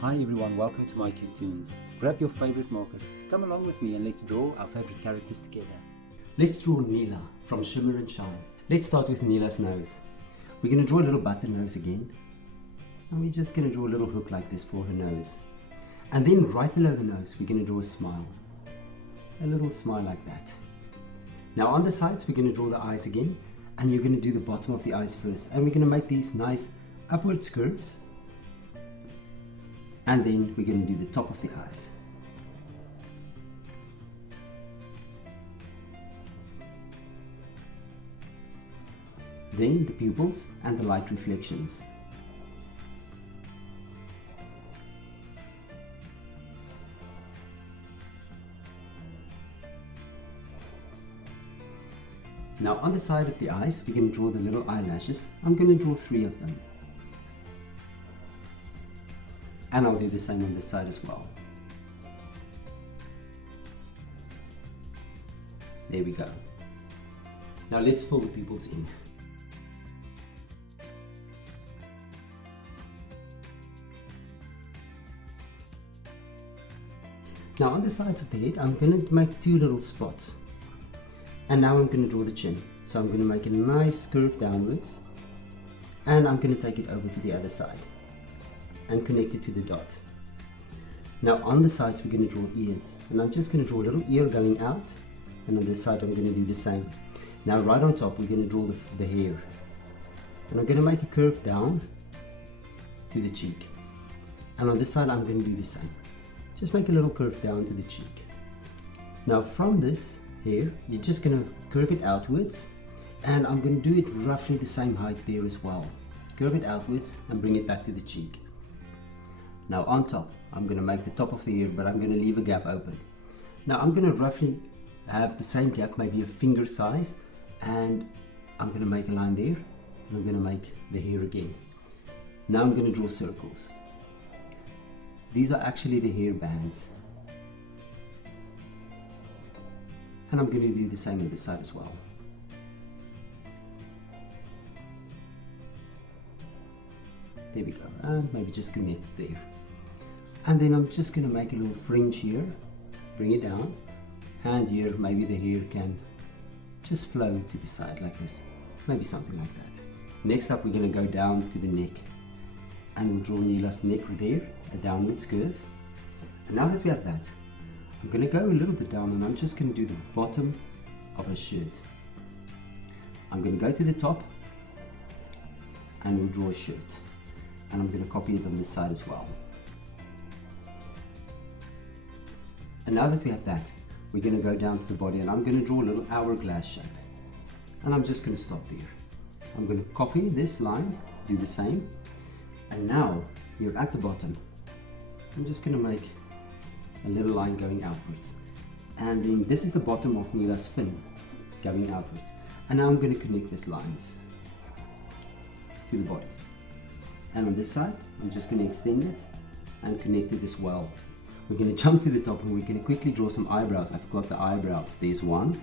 Hi everyone, welcome to my cartoons. Grab your favorite markers, come along with me and let's draw our favorite characters together. Let's draw Neela from Shimmer and Shine. Let's start with Neela's nose. We're going to draw a little button nose again. And we're just going to draw a little hook like this for her nose. And then right below the nose, we're going to draw a smile. A little smile like that. Now on the sides, we're going to draw the eyes again. And you're going to do the bottom of the eyes first. And we're going to make these nice upwards curves. And then we're going to do the top of the eyes. Then the pupils and the light reflections. Now on the side of the eyes, we're going to draw the little eyelashes. I'm going to draw 3 of them. And I'll do the same on this side as well. There we go. Now let's fill the pupils in. Now on the sides of the head, I'm going to make 2 little spots. And now I'm going to draw the chin. So I'm going to make a nice curve downwards. And I'm going to take it over to the other side. And connect it to the dot. Now on the sides we're going to draw ears, and I'm just going to draw a little ear going out, and on this side I'm going to do the same. Now right on top we're going to draw the hair, and I'm going to make a curve down to the cheek, and on this side I'm going to do the same. Just make a little curve down to the cheek. Now from this hair you're just going to curve it outwards, and I'm going to do it roughly the same height there as well. Curve it outwards and bring it back to the cheek. Now on top, I'm going to make the top of the ear, but I'm going to leave a gap open. Now I'm going to roughly have the same gap, maybe a finger size, and I'm going to make a line there, and I'm going to make the hair again. Now I'm going to draw circles. These are actually the hair bands. And I'm going to do the same on this side as well. There we go, and maybe just connect it there. And then I'm just going to make a little fringe here, bring it down, and here maybe the hair can just flow to the side like this, maybe something like that. Next up we're going to go down to the neck, and we'll draw Neela's neck there, a downwards curve. And now that we have that, I'm going to go a little bit down, and I'm just going to do the bottom of her shirt. I'm going to go to the top, and we'll draw a shirt. And I'm going to copy it on this side as well. And now that we have that, we're going to go down to the body, and I'm going to draw a little hourglass shape. And I'm just going to stop there. I'm going to copy this line, do the same. And now you're at the bottom. I'm just going to make a little line going outwards. And then this is the bottom of Neela's fin going outwards. And now I'm going to connect these lines to the body. And on this side, I'm just going to extend it and connect it as well. We're going to jump to the top, and we're going to quickly draw some eyebrows. I forgot the eyebrows. There's one.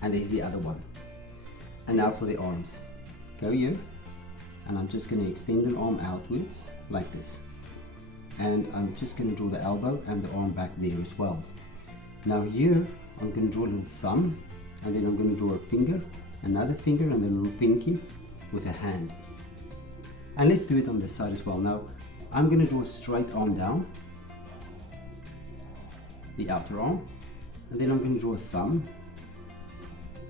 And there's the other one. And now for the arms. Go here. And I'm just going to extend an arm outwards like this. And I'm just going to draw the elbow and the arm back there as well. Now here, I'm going to draw a little thumb. And then I'm going to draw a finger, another finger, and then a little pinky with a hand. And let's do it on this side as well. Now I'm going to draw a straight arm down, the outer arm, and then I'm going to draw a thumb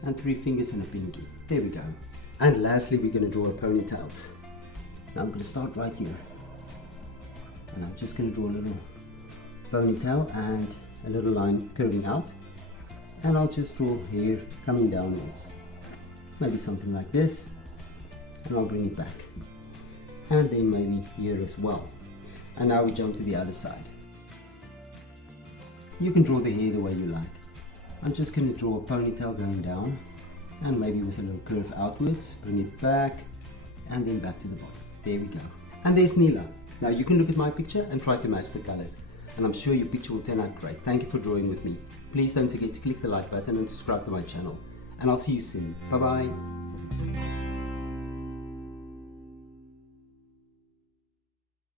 and 3 fingers and a pinky. There we go. And lastly we're going to draw a ponytails. Now I'm going to start right here, and I'm just going to draw a little ponytail and a little line curving out, and I'll just draw hair coming downwards. Maybe something like this, and I'll bring it back, and then maybe here as well. And now we jump to the other side. You can draw the hair the way you like. I'm just going to draw a ponytail going down, and maybe with a little curve outwards, bring it back, and then back to the bottom. There we go. And there's Neela. Now you can look at my picture and try to match the colors, and I'm sure your picture will turn out great. Thank you for drawing with me. Please don't forget to click the like button and subscribe to my channel. And I'll see you soon. Bye bye.